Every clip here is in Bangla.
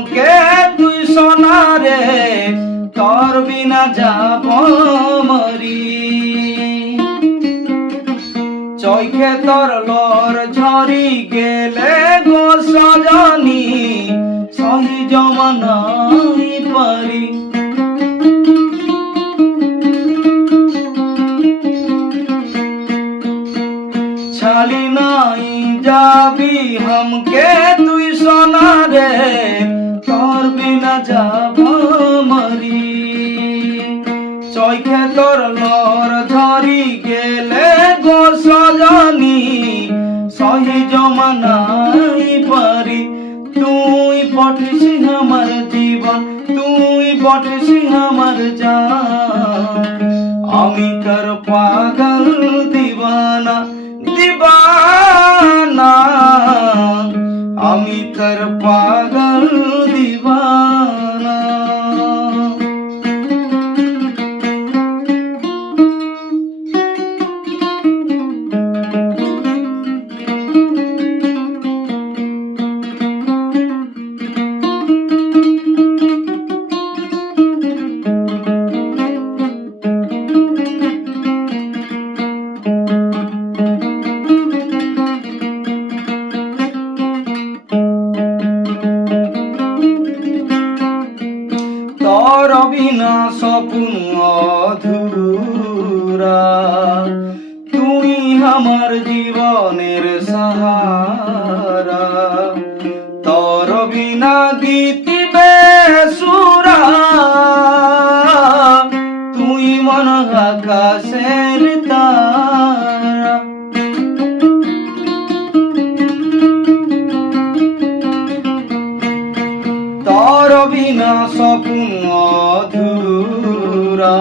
हमके तुई सोना रे तोर बिना যাব মরি চোখে তোর লর ঝরি গেলে গো সজনী সহি জমানাই পারি ছালি নাই যাবি हमके তুই সোনা রে তোর বিনা যাব মরি চোখে তোর লর ঝরি গেলে গো সজনী সহি জমানাই পারি তুই বটছি আমার জীবন তুই বটছি আমার জান আমি তোর পাগল দিবানা দিবানা আমি তোর পাগল দিবানা তোর বিনা স্বপ্ন অধুরা তুই আমার জীবনের সাহারা তোর বিনা গীতিবে সুরা তুই মন আকাশের তারা তোর বিনা স্বপ্ন অধুরা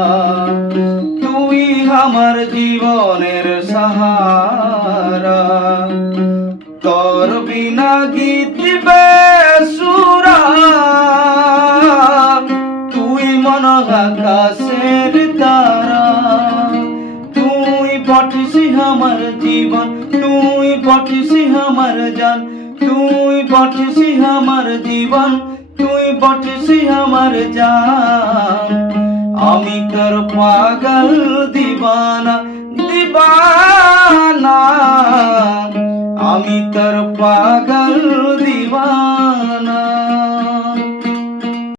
তুই আমার জীবনের সাহারা তোর বিনা গীতিবে সুরা তুই মন আকাশের তারা তুই বটছি আমার জীবন তুই বটছি আমার জান তুই বটছি আমার জীবন তুই বটছি আমার জান আমি তোর পাগল দিবানা দিবানা আমি তোর পাগল দিবানা